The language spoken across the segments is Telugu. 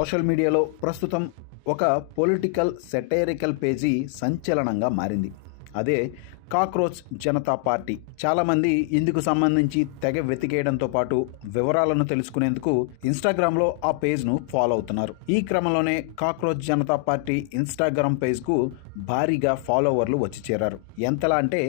సోషల్ మీడియాలో ప్రస్తుతం ఒక పొలిటికల్ సెటైరికల్ పేజీ సంచలనంగా మారింది. అదే కాక్రోచ్ జనతా పార్టీ. చాలామంది ఇందుకు సంబంధించి తెగ వెతికేయడంతో పాటు వివరాలను తెలుసుకునేందుకు ఇన్స్టాగ్రామ్లో ఆ పేజ్ను ఫాలో అవుతున్నారు. ఈ క్రమంలోనే కాక్రోచ్ జనతా పార్టీ ఇన్స్టాగ్రామ్ పేజ్కు భారీగా ఫాలోవర్లు వచ్చి చేరారు. ఎంతలా అంటే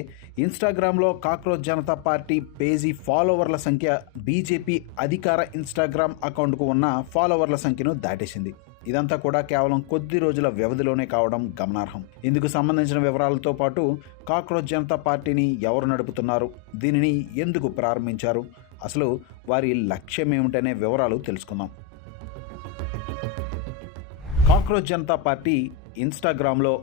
ఇన్స్టాగ్రామ్లో కాక్రోచ్ జనతా పార్టీ పేజీ ఫాలోవర్ల సంఖ్య బీజేపీ అధికార ఇన్స్టాగ్రామ్ అకౌంట్కు ఉన్న ఫాలోవర్ల సంఖ్యను దాటేసింది. ఇదంతా కూడా కేవలం కొద్ది రోజుల వ్యవధిలోనే కావడం గమనార్హం. ఇందుకు సంబంధించిన వివరాలతో పాటు కాక్రోచ్ జనతా పార్టీని ఎవరు నడుపుతున్నారు, దీనిని ఎందుకు ప్రారంభించారు, అసలు వారి లక్ష్యం ఏమిటనే వివరాలు తెలుసుకుందాం. కాక్రోచ్ జనతా పార్టీ ఇన్స్టాగ్రామ్లో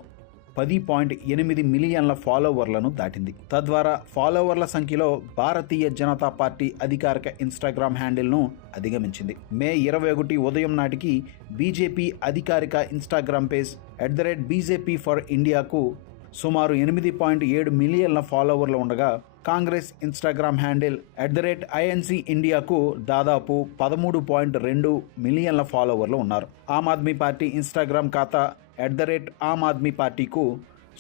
10.8 మిలియన్ల ఫాలోవర్లను దాటింది. తద్వారా ఫాలోవర్ల సంఖ్యలో భారతీయ జనతా పార్టీ అధికారిక ఇన్స్టాగ్రామ్ హ్యాండిల్ను అధిగమించింది. మే 21 ఉదయం నాటికి బీజేపీ అధికారిక ఇన్స్టాగ్రామ్ పేజ్ @BJP for Indiaకు సుమారు 8.7 మిలియన్ల ఫాలోవర్లు ఉండగా, కాంగ్రెస్ ఇన్స్టాగ్రామ్ హ్యాండిల్ @INC ఇండియాకు దాదాపు 13.2 మిలియన్ల ఫాలోవర్లు ఉన్నారు. ఆమ్ ఆద్మీ పార్టీ ఇన్స్టాగ్రామ్ ఖాతా ఆమ్ ఆద్మీ పార్టీకు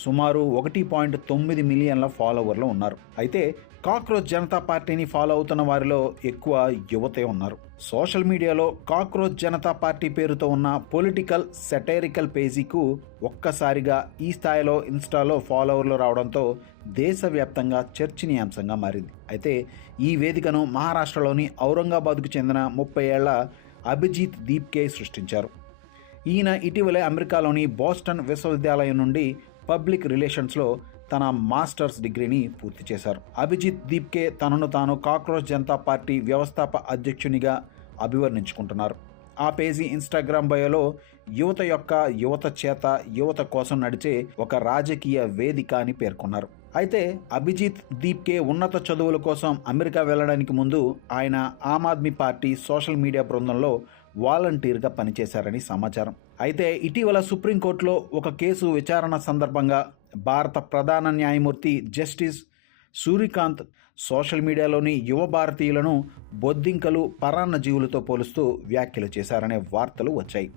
సుమారు 1.9 మిలియన్ల ఫాలోవర్లు ఉన్నారు. అయితే కాక్రోచ్ జనతా పార్టీని ఫాలో అవుతున్న వారిలో ఎక్కువ యువతే ఉన్నారు. సోషల్ మీడియాలో కాక్రోచ్ జనతా పార్టీ పేరుతో ఉన్న పొలిటికల్ సెటైరికల్ పేజీకు ఒక్కసారిగా ఈ స్థాయిలో ఇన్స్టాలో ఫాలోవర్లు రావడంతో దేశవ్యాప్తంగా చర్చనీయాంశంగా మారింది. అయితే ఈ వేదికను మహారాష్ట్రలోని ఔరంగాబాద్కు చెందిన 30 ఏళ్ల అభిజిత్ దీప్కే సృష్టించారు. ఈయన ఇటీవలే అమెరికాలోని బోస్టన్ విశ్వవిద్యాలయం నుండి పబ్లిక్ రిలేషన్స్లో తన మాస్టర్స్ డిగ్రీని పూర్తి చేశారు. అభిజిత్ దీప్కే తనను తాను కాక్రోచ్ జనతా పార్టీ వ్యవస్థాపక అధ్యక్షునిగా అభివర్ణించుకుంటున్నారు. ఆ పేజీ ఇన్స్టాగ్రామ్ బయోలో యువత చేత యువత కోసం నడిచే ఒక రాజకీయ వేదిక అని పేర్కొన్నారు. అయితే అభిజిత్ దీప్కే ఉన్నత చదువుల కోసం అమెరికా వెళ్ళడానికి ముందు ఆయన Aam Aadmi party social media బృందంలో వాలంటీర్గా పనిచేశారని సమాచారం. అయితే ఇటీవల సుప్రీంకోర్టులో ఒక కేసు విచారణ సందర్భంగా భారత ప్రధాన న్యాయమూర్తి జస్టిస్ సూర్యకాంత్ సోషల్ మీడియాలోని యువ భారతీయులను బొద్దింకలు, పరాన్న జీవులతో పోలుస్తూ వ్యాఖ్యలు చేశారనే వార్తలు వచ్చాయి.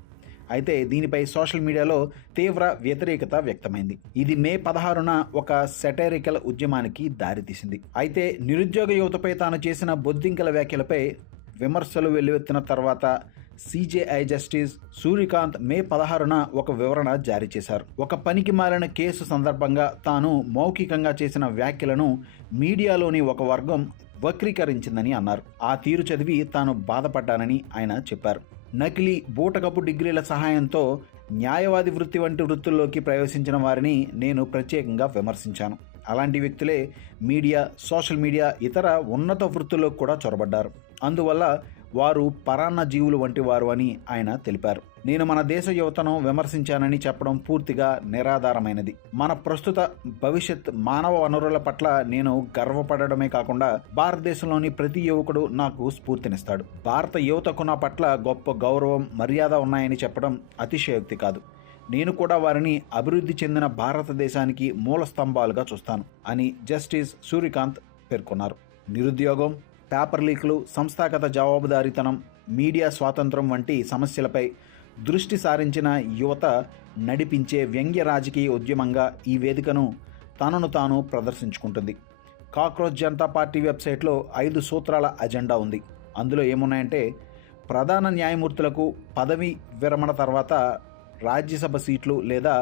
అయితే దీనిపై సోషల్ మీడియాలో తీవ్ర వ్యతిరేకత వ్యక్తమైంది. ఇది మే 16న ఒక సెటైరికల్ ఉద్యమానికి దారితీసింది. అయితే నిరుద్యోగ యువతపై తాను చేసిన బొద్దింకల వ్యాఖ్యలపై విమర్శలు వెల్లువెత్తిన తర్వాత సిజేఐ జస్టిస్ సూర్యకాంత్ మే 16న ఒక వివరణ జారీ చేశారు. ఒక పనికి మాలిన కేసు సందర్భంగా తాను మౌఖికంగా చేసిన వ్యాఖ్యలను మీడియాలోని ఒక వర్గం వక్రీకరించిందని అన్నారు. ఆ తీరు చదివి తాను బాధపడ్డానని ఆయన చెప్పారు. నకిలీ బూటకపు డిగ్రీల సహాయంతో న్యాయవాది వృత్తి వంటి వృత్తుల్లోకి ప్రవేశించిన వారిని నేను ప్రత్యేకంగా విమర్శించాను. అలాంటి వ్యక్తులే మీడియా, సోషల్ మీడియా, ఇతర ఉన్నత వృత్తుల్లో కూడా చొరబడ్డారు. అందువల్ల వారు పరాన్న జీవులు వంటి వారు అని ఆయన తెలిపారు. నేను మన దేశ యువతను విమర్శించానని చెప్పడం పూర్తిగా నిరాధారమైనది. మన ప్రస్తుత భవిష్యత్ మానవ వనరుల పట్ల నేను గర్వపడడమే కాకుండా భారతదేశంలోని ప్రతి యువకుడు నాకు స్ఫూర్తినిస్తాడు. భారత యువతకు నా పట్ల గొప్ప గౌరవం, మర్యాద ఉన్నాయని చెప్పడం అతిశయోక్తి కాదు. నేను కూడా వారిని అభివృద్ధి చెందిన భారతదేశానికి మూల స్తంభాలుగా చూస్తాను అని జస్టిస్ సూర్యకాంత్ పేర్కొన్నారు. నిరుద్యోగం, పేపర్ లీక్లు, సంస్థాగత జవాబుదారీతనం, మీడియా స్వాతంత్రం వంటి సమస్యలపై దృష్టి సారించిన యువత నడిపించే వ్యంగ్య రాజకీయ ఉద్యమంగా ఈ వేదికను తనను తాను ప్రదర్శించుకుంటుంది. కాక్రోచ్ జనతా పార్టీ వెబ్సైట్లో 5 సూత్రాల అజెండా ఉంది. అందులో ఏమున్నాయంటే, ప్రధాన న్యాయమూర్తులకు పదవి విరమణ తర్వాత రాజ్యసభ సీట్లు లేదా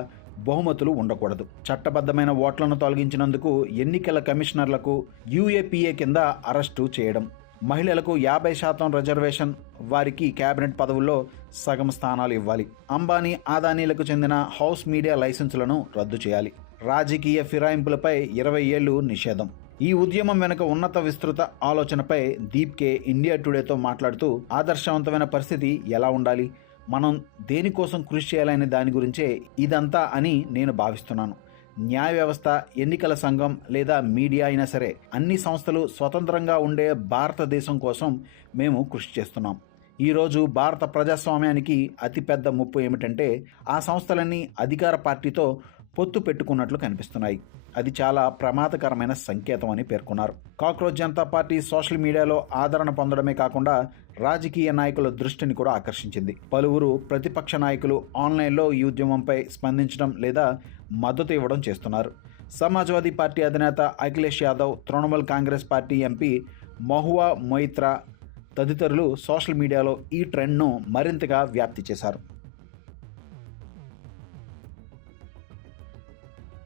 బహుమతులు ఉండకూడదు. చట్టబద్ధమైన ఓట్లను తొలగించినందుకు ఎన్నికల కమిషనర్లకు UAPA కింద అరెస్టు చేయడం. మహిళలకు 50% రిజర్వేషన్, వారికి కేబినెట్ పదవుల్లో సగం స్థానాలు ఇవ్వాలి. అంబానీ, అదానీలకు చెందిన హౌస్ మీడియా లైసెన్సులను రద్దు చేయాలి. రాజకీయ ఫిరాయింపులపై 20 ఏళ్లు నిషేధం. ఈ ఉద్యమం వెనుక ఉన్నత విస్తృత ఆలోచనపై దీప్కే ఇండియా టుడేతో మాట్లాడుతూ ఆదర్శవంతమైన పరిస్థితి ఎలా ఉండాలి, మనం దేనికోసం కృషి చేయాలనే దాని గురించే ఇదంతా అని నేను భావిస్తున్నాను. న్యాయ వ్యవస్థ, ఎన్నికల సంఘం లేదా మీడియా అయినా సరే, అన్ని సంస్థలు స్వతంత్రంగా ఉండే భారతదేశం కోసం మేము కృషి చేస్తున్నాం. ఈరోజు భారత ప్రజాస్వామ్యానికి అతిపెద్ద ముప్పు ఏమిటంటే, ఆ సంస్థలన్నీ అధికార పార్టీతో పొత్తు పెట్టుకున్నట్లు కనిపిస్తున్నాయి. అది చాలా ప్రమాదకరమైన సంకేతం అని పేర్కొన్నారు. కాక్రోచ్ జనతా పార్టీ సోషల్ మీడియాలో ఆదరణ పొందడమే కాకుండా రాజకీయ నాయకుల దృష్టిని కూడా ఆకర్షించింది. పలువురు ప్రతిపక్ష నాయకులు ఆన్లైన్లో ఈ ఉద్యమంపై స్పందించడం లేదా మద్దతు ఇవ్వడం చేస్తున్నారు. సమాజ్వాదీ పార్టీ అధినేత అఖిలేష్ యాదవ్, తృణమూల్ కాంగ్రెస్ పార్టీ ఎంపీ మహువా మొయిత్రా తదితరులు సోషల్ మీడియాలో ఈ ట్రెండ్ను మరింతగా వ్యాప్తి చేశారు.